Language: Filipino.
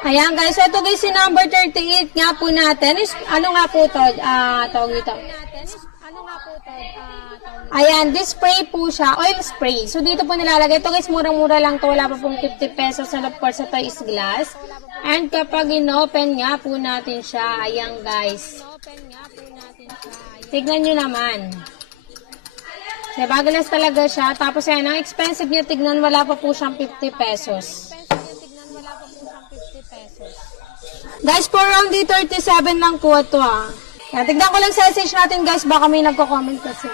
Ayan guys, so ito guys, si number 38 nga po natin is, ano nga po to, tawag ito. Ayan, this spray po siya, oil spray. So dito po nilalagay. Ito guys, murang-mura lang to, wala pa pong 50 pesos, and of course ito is glass. And kapag in-open nga po natin siya, ayan guys. Tignan nyo naman. Diba, glass talaga siya. Tapos ayan, ang expensive niya, tignan, wala pa po siyang 50 pesos. Guys, for only 37 lang po ito Yan, tignan ko lang sa message natin guys, baka may nagko-comment kasi.